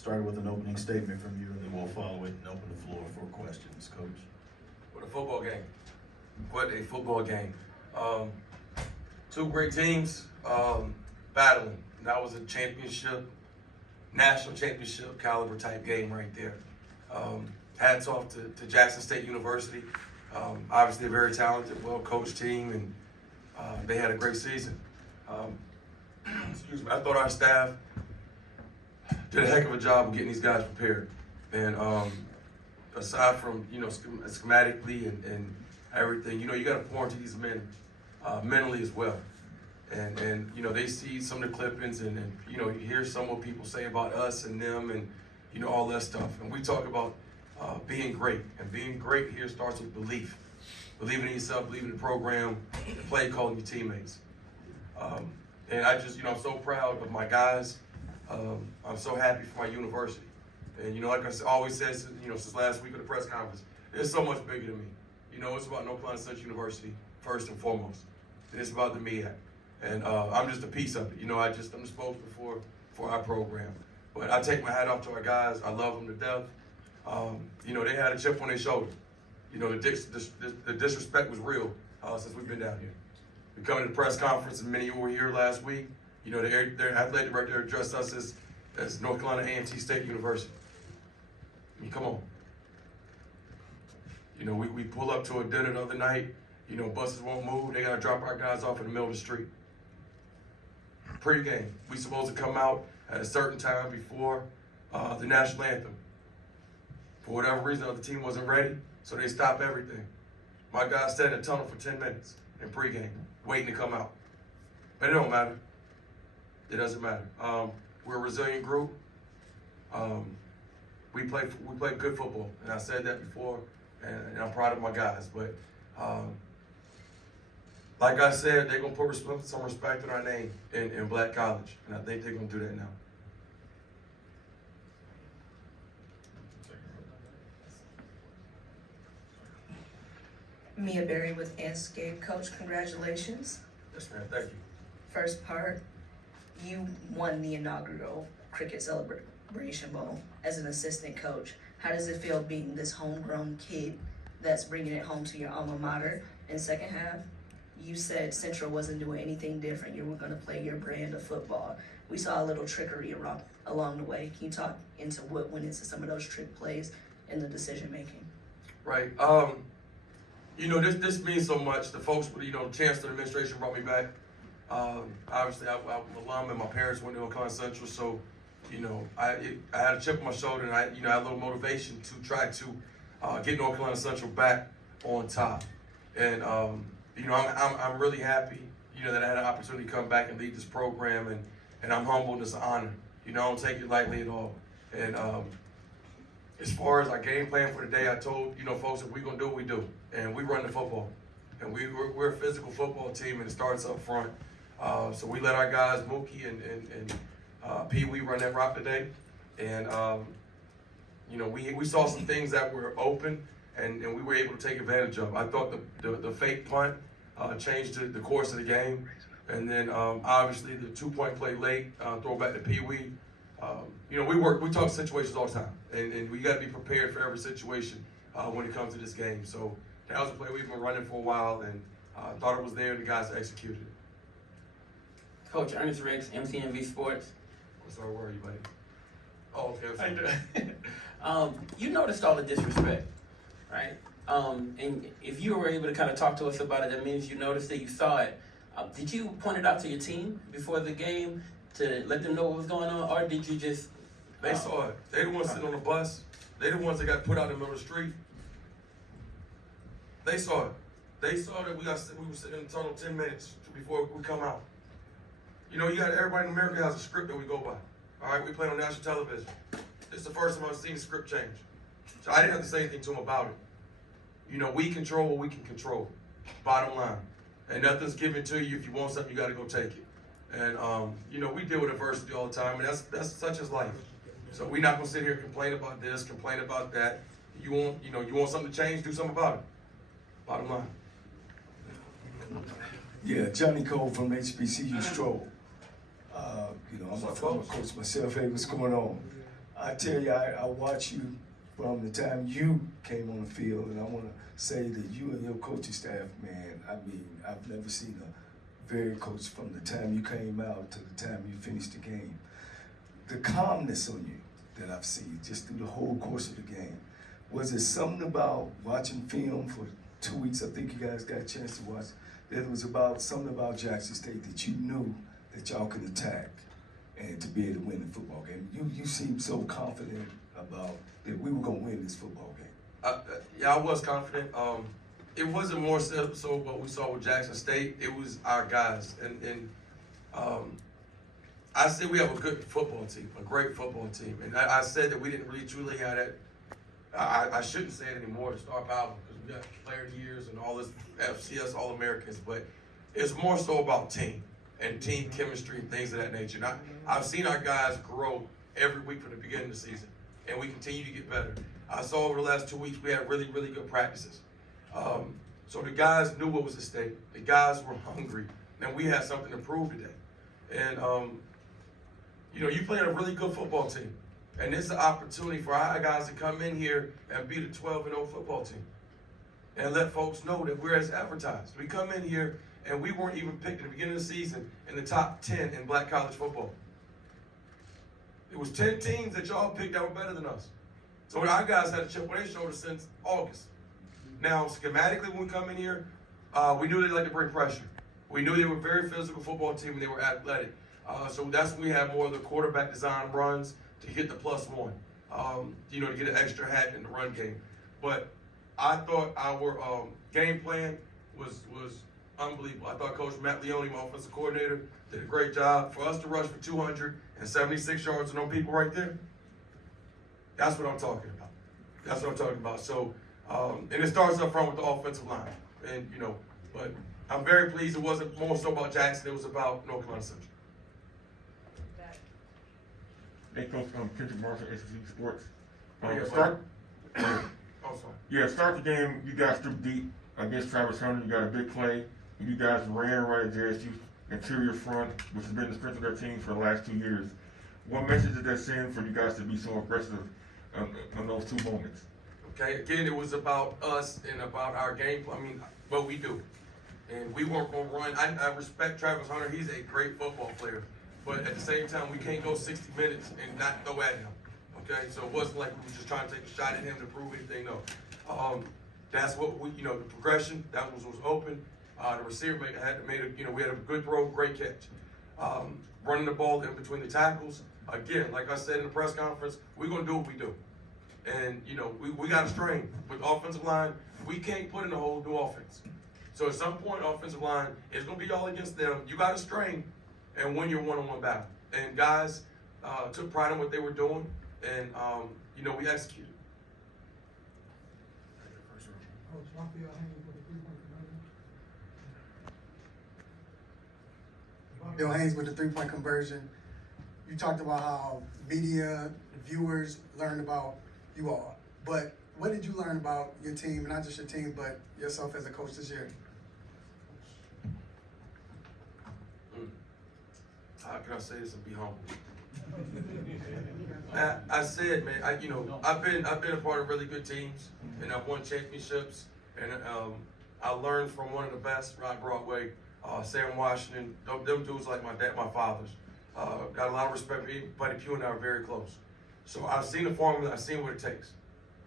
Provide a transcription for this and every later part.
start with an opening statement from you, and then we'll follow it and open the floor for questions. Coach. What a football game. What a football game. Two great teams battling. That was a championship, national championship caliber type game right there. Hats off to Jackson State University. Obviously a very talented, well-coached team, and they had a great season. Excuse me. I thought our staff did a heck of a job of getting these guys prepared. And aside from, schematically and everything, you got to pour into these men mentally as well. And they see some of the clippings and you hear some what people say about us and them and, all that stuff. And we talk about being great. And being great here starts with belief. Believing in yourself, believing in the program, the play calling your teammates. And I just, I'm so proud of my guys. I'm so happy for my university. And, like I always said, since last week of the press conference, it's so much bigger than me. It's about North Carolina Central University, first and foremost. And it's about the MEAC. And I'm just a piece of it. I'm just spokesman for our program. But I take my hat off to our guys. I love them to death. They had a chip on their shoulder. The disrespect was real since we've been down here. We come to the press conference, and many of you were here last week. Their athletic director addressed us as North Carolina A&T State University. I mean, come on. We pull up to a dinner the other night. Buses won't move. They got to drop our guys off in the middle of the street. Pre-game, we supposed to come out at a certain time before the national anthem. For whatever reason, the other team wasn't ready, so they stopped everything. My guys sat in a tunnel for 10 minutes in pre-game, waiting to come out. But it don't matter. It doesn't matter. We're a resilient group. We play good football, and I said that before, and I'm proud of my guys. But like I said, they're gonna put some respect on our name in Black College, and I think they're gonna do that now. Mia Berry with NCCU. Coach, congratulations. Yes, ma'am. Thank you. First part, you won the inaugural Cricket Celebration Bowl as an assistant coach. How does it feel being this homegrown kid that's bringing it home to your alma mater? And second half, you said Central wasn't doing anything different. You were going to play your brand of football. We saw a little trickery along the way. Can you talk into what went into some of those trick plays in the decision making? Right. This means so much. The folks, the Chancellor administration brought me back. Obviously, I'm an alum, and my parents went to North Carolina Central, so I had a chip on my shoulder, and I had a little motivation to try to get North Carolina Central back on top. And I'm really happy, that I had an opportunity to come back and lead this program, and I'm humbled and it's an honor. I don't take it lightly at all. And as far as our game plan for the day, I told folks, if we're gonna do what we do, and we run the football, and we're a physical football team, and it starts up front. So we let our guys, Mookie and Pee Wee, run that route today, and we saw some things that were open, and we were able to take advantage of. I thought the fake punt changed the course of the game, and then obviously the 2-point play late, throw back to Pee Wee. We talk situations all the time, and we got to be prepared for every situation when it comes to this game. So that was a play we've been running for a while, and thought it was there, and the guys executed it. Coach Ernest Riggs, MTNV Sports. Sorry, where are you, buddy? Oh, okay. You noticed all the disrespect, right? And if you were able to kind of talk to us about it, that means you noticed it, you saw it. Did you point it out to your team before the game to let them know what was going on, or did you just... They saw it. They the ones sitting on the bus. They the ones that got put out in the middle of the street. They saw it. They saw that we were sitting in the tunnel 10 minutes before we come out. Everybody in America has a script that we go by. All right, we play on national television. This is the first time I've seen the script change. So I didn't have to say anything to them about it. We control what we can control. Bottom line. And nothing's given to you. If you want something, you got to go take it. And, we deal with adversity all the time, and that's such as life. So we're not going to sit here and complain about this, complain about that. You want something to change, do something about it. Bottom line. Yeah, Johnny Cole from HBCU Stroll. I'm a former coach myself. Hey, what's going on? I tell you, I watch you from the time you came on the field, and I want to say that you and your coaching staff, man, I mean, I've never seen a very coach from the time you came out to the time you finished the game. The calmness on you that I've seen just through the whole course of the game. Was it something about watching film for 2 weeks? I think you guys got a chance to watch. That it was about something about Jackson State that you knew that y'all could attack and to be able to win the football game. You seemed so confident about that we were gonna win this football game. Yeah, I was confident. It wasn't more so what we saw with Jackson State. It was our guys, and I said we have a good football team, a great football team, and I said that we didn't really truly have that. I shouldn't say it anymore, the star power, because we got player of the years and all this FCS All-Americans, but it's more so about team and team chemistry and things of that nature. And I've seen our guys grow every week from the beginning of the season, and we continue to get better. I saw over the last 2 weeks we had really, really good practices. So the guys knew what was at stake. The guys were hungry, and we had something to prove today. And, you playing a really good football team. And this is an opportunity for our guys to come in here and beat a 12-0 football team. And let folks know that we're as advertised. We come in here and we weren't even picked at the beginning of the season in the top 10 in black college football. It was 10 teams that y'all picked that were better than us. So our guys had a chip on their shoulder since August. Now, schematically, when we come in here, we knew they liked to bring pressure. We knew they were a very physical football team and they were athletic. So that's when we had more of the quarterback design runs to get the +1, to get an extra hat in the run game. But I thought our game plan was unbelievable. I thought Coach Matt Leone, my offensive coordinator, did a great job. For us to rush for 276 yards on those people right there, that's what I'm talking about. That's what I'm talking about. So, and it starts up front with the offensive line. And, but I'm very pleased it wasn't more so about Jackson, it was about North Carolina Central. Hey, Coach, Kendrick Marshall, NCCU Sports. Oh, Start sorry. Start the game. You guys threw deep against Travis Hunter. You got a big play. And you guys ran right at JSU's interior front, which has been the strength of their team for the last 2 years. What message did that send for you guys to be so aggressive on those 2 moments? Okay, again, it was about us and about our game. I mean, what we do. And we weren't going to run. I respect Travis Hunter. He's a great football player. But at the same time, we can't go 60 minutes and not throw at him. Okay, so it wasn't like we were just trying to take a shot at him to prove anything. No, that's what we, the progression that was open. The receiver we had a good throw, great catch. Running the ball in between the tackles. Again, like I said in the press conference, we're gonna do what we do. And we got a strain with the offensive line. We can't put in a whole new offense. So at some point, offensive line is gonna be all against them. You got a strain and win your one-on-one battle. And guys took pride in what they were doing, and we executed. Bill Haynes with the three-point conversion. You talked about how media, viewers learned about you all. But what did you learn about your team, not just your team, but yourself as a coach this year? How can I say this and be humble? I said, man, I've been a part of really good teams, and I've won championships, and I learned from one of the best, Rod Broadway, Sam Washington. Them dudes like my dad, my fathers. Got a lot of respect for Buddy Pugh and I are very close. So I've seen the formula, I've seen what it takes.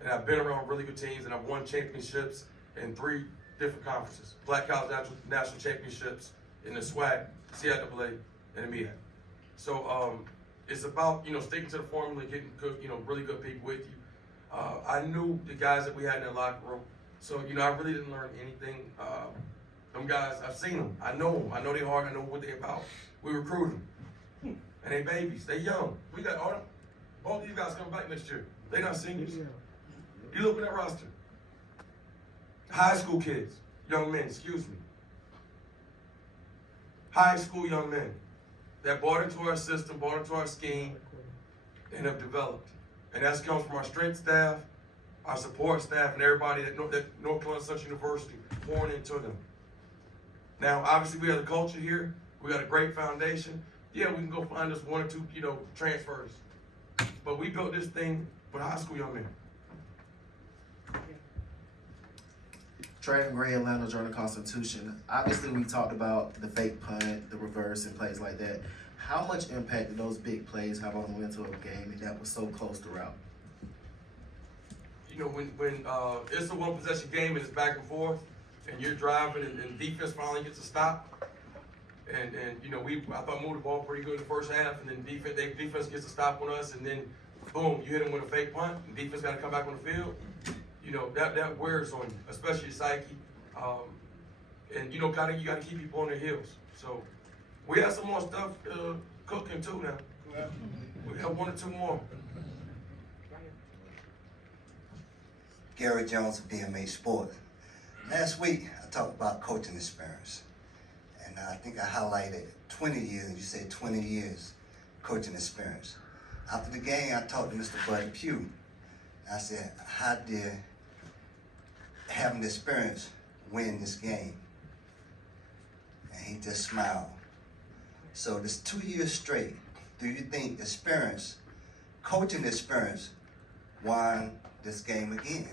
And I've been around really good teams, and I've won championships in 3 different conferences. Black College National Championships in the SWAC, CIAA, and the MEAC. So it's about, sticking to the formula, getting good, really good people with you. I knew the guys that we had in the locker room. So, I really didn't learn anything. Them guys, I've seen them. I know them. I know they're hard. I know what they're about. We recruit them. And they babies. They young. We got all these guys coming back next year. They not seniors. You look at that roster. High school kids, young men, high school young men that bought into our system, bought into our scheme, and have developed. And that comes from our strength staff, our support staff, and everybody that North Carolina Central University pouring into them. Now, obviously, we have a culture here. We got a great foundation. Yeah, we can go find us 1 or 2, transfers. but we built this thing with high school young men. Trey Gray, Atlanta Journal-Constitution. Obviously, we talked about the fake punt, the reverse, and plays like that. How much impact did those big plays have on the momentum of the game, and that was so close throughout? You know, when it's a one possession game and it's back and forth, and you're driving and defense finally gets a stop, and you know, I thought moved the ball pretty good in the first half, and then defense gets a stop on us, and then boom, you hit them with a fake punt, and defense got to come back on the field. You know, that wears on you, especially your psyche, and you know, you got to keep people on their heels. So we have some more stuff cooking too now. We have 1 or 2 more. Gary Jones of BMA Sports. Last week, I talked about coaching experience. And I think I highlighted 20 years, you said 20 years coaching experience. After the game, I talked to Mr. Buddy Pugh. I said, how did having the experience win this game? And he just smiled. So this 2 years straight, do you think experience, coaching experience, won this game again?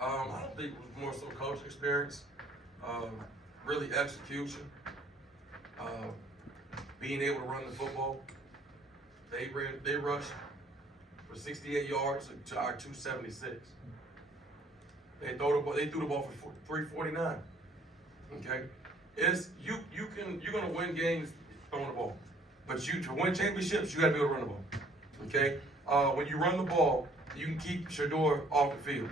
I don't think it was more so coaching experience, really execution, being able to run the football. They rushed for 68 yards to our 276. They threw the ball for 349. Okay, you're gonna win games throwing the ball, but to win championships you got to be able to run the ball. Okay, when you run the ball, you can keep Shador off the field.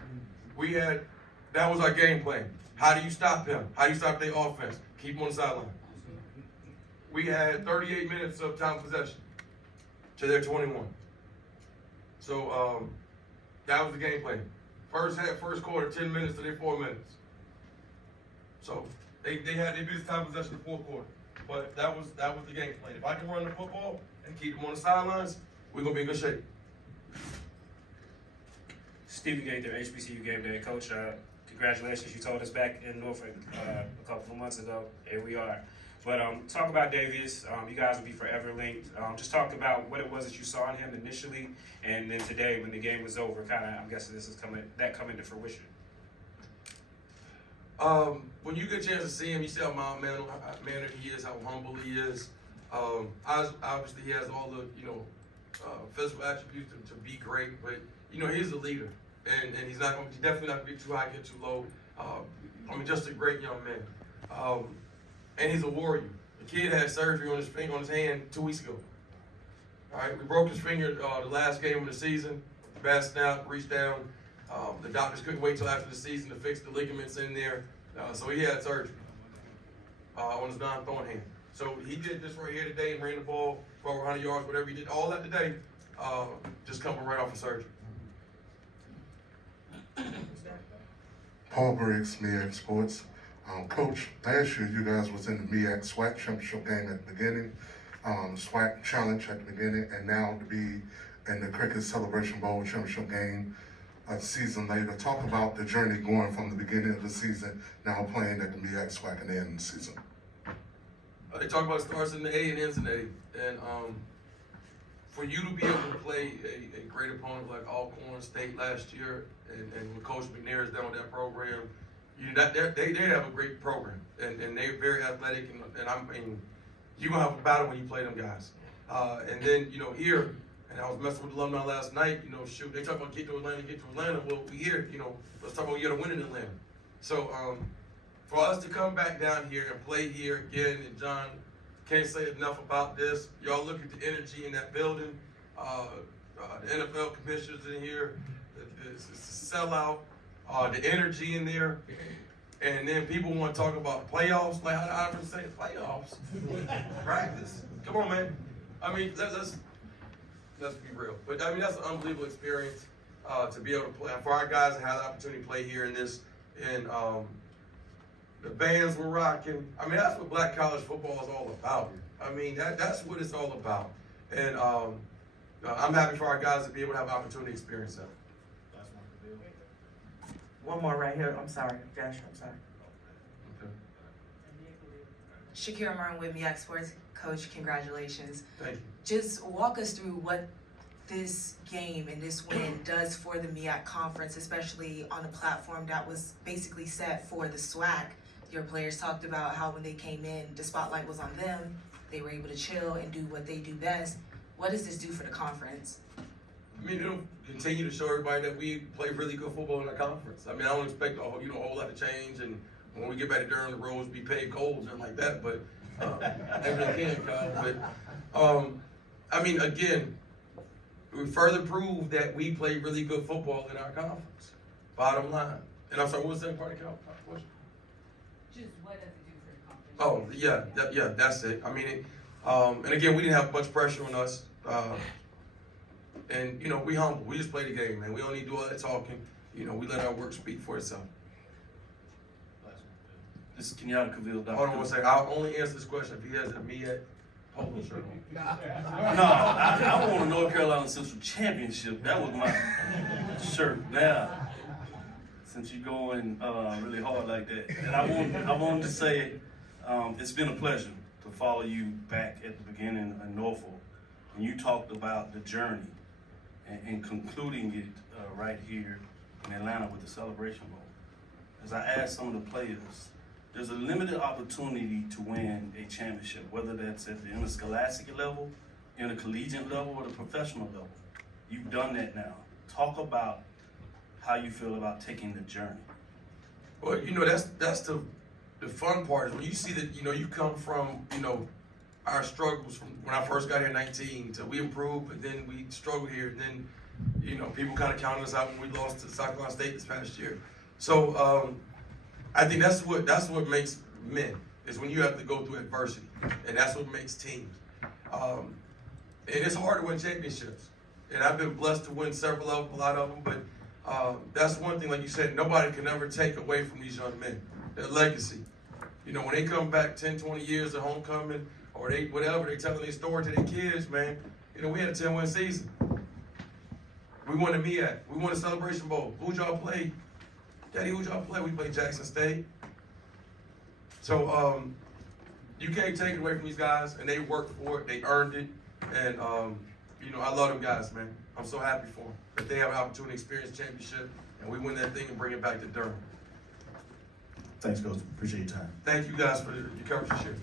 That was our game plan. How do you stop him? How do you stop their offense? Keep him on the sideline. We had 38 minutes of time possession to their 21. So that was the game plan. First quarter, 10 minutes to their 4 minutes. So they beat us time possession in the fourth quarter. But that was the game plan. If I can run the football and keep them on the sidelines, we're gonna be in good shape. Stephen Gaither, HBCU Game Day. Coach, congratulations. You told us back in Norfolk a couple of months ago. Here we are. But talk about Davius. You guys will be forever linked. Just talk about what it was that you saw in him initially, and then today when the game was over, I'm guessing this is coming to fruition. When you get a chance to see him, you see how mild-mannered he is, how humble he is. Obviously, he has all the physical attributes to be great, but he's a leader, and he's definitely not gonna be too high, get too low. Just a great young man, and he's a warrior. The kid had surgery on his hand 2 weeks ago. All right, we broke his finger the last game of the season. Bad snap, reached down. The doctors couldn't wait till after the season to fix the ligaments in there, so he had surgery on his non-throwing hand. So he did this right here today and ran the ball for over 100 yards, whatever he did. All that today, just coming right off of surgery. Paul Briggs, MEAC Sports. Coach, last year you guys was in the MEAC SWAC championship game at the beginning, SWAC challenge at the beginning, and now to be in the Cricket Celebration Bowl championship game a season later. Talk about the journey going from the beginning of the season, now playing at the MEAC SWAC and the end of the season. They talk about starts in the A and ends in the A, and for you to be able to play a great opponent like Alcorn State last year, and when Coach McNair is done with that program, they have a great program, and they're very athletic, and you're gonna have a battle when you play them guys. And then here, and I was messing with alumni last night. They talk about get to Atlanta. Well, we here, let's talk about you got to win in Atlanta. So for us to come back down here and play here again, and John can't say enough about this. Y'all look at the energy in that building. The NFL commissioners in here. It's a sellout. The energy in there, and then people want to talk about playoffs. Like I would say, playoffs, practice. Come on, man. Let's be real. But that's an unbelievable experience to be able to play for our guys to have the opportunity to play here in this. And the bands were rocking. That's what black college football is all about. That's what it's all about. And I'm happy for our guys to be able to have an opportunity to experience that. One more right here. I'm sorry, Josh. I'm sorry. Okay. Shakira Martin with MEAC Sports. Coach, congratulations. Thank you. just walk us through what this game and this win does for the MEAC conference, especially on a platform that was basically set for the SWAC. Your players talked about how when they came in, the spotlight was on them. They were able to chill and do what they do best. What does this do for the conference? I mean, it'll continue to show everybody that we play really good football in our conference. I mean, I don't expect a whole lot of change, and when we get back to Durham, the roads be paved gold, nothing like that. But everything can, Kyle. But I mean, again, we further prove that we play really good football in our conference. Bottom line. And I'm sorry, what was that part of the question? Just what does it do for the conference? Oh, yeah, that's it. I mean, and again, we didn't have much pressure on us. And, we humble. We just play the game, man. We don't need to do all that talking. We let our work speak for itself. This is Kenyatta Cavill. Hold on one second. I'll only answer this question if he has a MEAC polo shirt on. No, I won a North Carolina Central Championship. That was my shirt. Now, since you're going really hard like that, and I wanted to say it's been a pleasure to follow you back at the beginning in Norfolk when you talked about the journey and concluding it right here in Atlanta with the Celebration Bowl. As I asked some of the players, there's a limited opportunity to win a championship, whether that's at the interscholastic level, intercollegiate level, or the professional level. You've done that now. Talk about how you feel about taking the journey. Well, that's the fun part is when you see that, you come from, our struggles from when I first got here in 19 to we improved, but then we struggled here. And then, people kind of counted us out when we lost to South Carolina State this past year. So I think that's what makes men is when you have to go through adversity, and that's what makes teams. And it's hard to win championships, and I've been blessed to win a lot of them. But that's one thing, like you said, nobody can ever take away from these young men their legacy. When they come back 10, 20 years at homecoming, or they telling their story to their kids, man. We had a 10-win season. We won the MEAC. We won the Celebration Bowl. Who'd y'all play? Daddy, who'd y'all play? We played Jackson State. So you can't take it away from these guys, and they worked for it. They earned it, and I love them guys, man. I'm so happy for them that they have an opportunity to experience championship, and we win that thing and bring it back to Durham. Thanks, Coach. Appreciate your time. Thank you guys for your coverage this year.